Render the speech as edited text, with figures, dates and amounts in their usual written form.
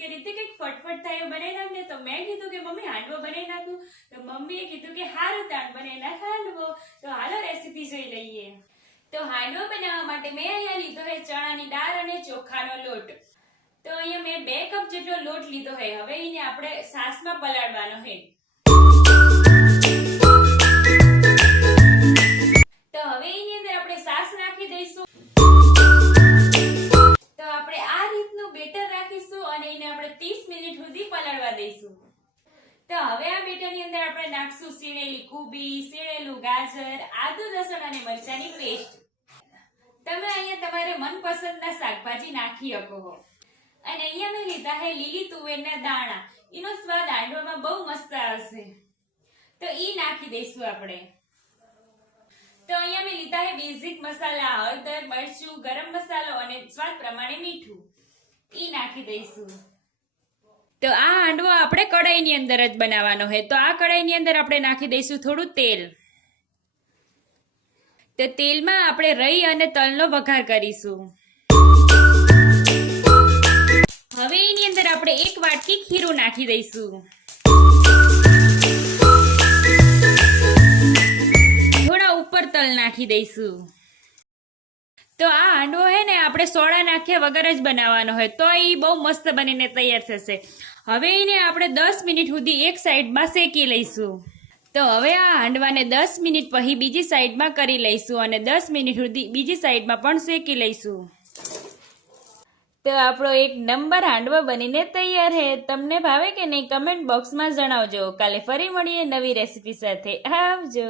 કે રીતે કંઈક ફટફટ થાય બનાવી નાખ ને, તો મેં કીધું કે મમ્મી હાંડવો બનાવી નાખું, તો મમ્મીએ કીધું કે હારું તાણ બનાવી નાખ હાંડવો. તો હાલો રેસીપી જોઈ લઈએ. તો હાંડવો બનાવવા માટે મેં અહીંયા લીધો છે ચણાની દાળ અને ચોખાનો લોટ. તો અહીંયા મેં 2 કપ જેટલો લોટ લીધો છે. હવે એને આપણે છાશમાં પલાળવાનો છે. તો હવે એની અંદર આપણે છાશ નાખી દઈશું. તો આપણે આ રીતનું બેટર રાખીશું અને એને આપણે 30 મિનિટ સુધી પલાળવા દઈશું. તો હવે આ બેટરની અંદર આપણે નાખશું સીણેલી કોબી, સીણેલું ગાજર, આદુ, લસણ અને મરચાંની પેસ્ટ. તમે અહીંયા તમારે મનપસંદના શાકભાજી નાખી શકો છો. અને અહીંયા મેં લીધા છે લીલી તુવેરના દાણા. એનો સ્વાદ હાંડવામાં બહુ મસ્ત આવશે. તો ઈ નાખી દઈશું આપણે. તો અહીંયા મેં લીધા છે બેઝિક મસાલા, હળદર, મરચું, ગરમ મસાલો અને સ્વાદ પ્રમાણે મીઠું. ઈ નાખી દઈશું. તો આ હાંડવો આપણે કઢાઈની અંદર જ બનાવવાનો છે. તો આ કઢાઈની અંદર આપણે નાખી દઈશું થોડું તેલ. તો તેલમાં આપણે રાઈ અને તલનો વઘાર કરીશું. હવે એની અંદર આપણે 1 વાટકી ખીરું નાખી દઈશું. થોડા ઉપર તલ નાખી દઈશું. તો આ હાંડવો હે ને આપણે સોડા નાખ્યા વગર જ બનાવવાનો હોય, તો એ બહુ મસ્ત બનીને તૈયાર થશે. હવે એને આપણે 10 મિનિટ સુધી એક સાઈડમાં શેકી લઈશું. તો હવે આ હાંડવાને 10 મિનિટ પછી બીજી સાઈડમાં કરી લઈશું અને 10 મિનિટ સુધી બીજી સાઈડમાં પણ શેકી લઈશું. તો આપણો 1 નંબર હાંડવો બનીને તૈયાર છે. તમને ભાવે કે નહીં કમેન્ટ બોક્સમાં જણાવજો. કાલે ફરી મળીએ નવી રેસીપી સાથે. આવજો.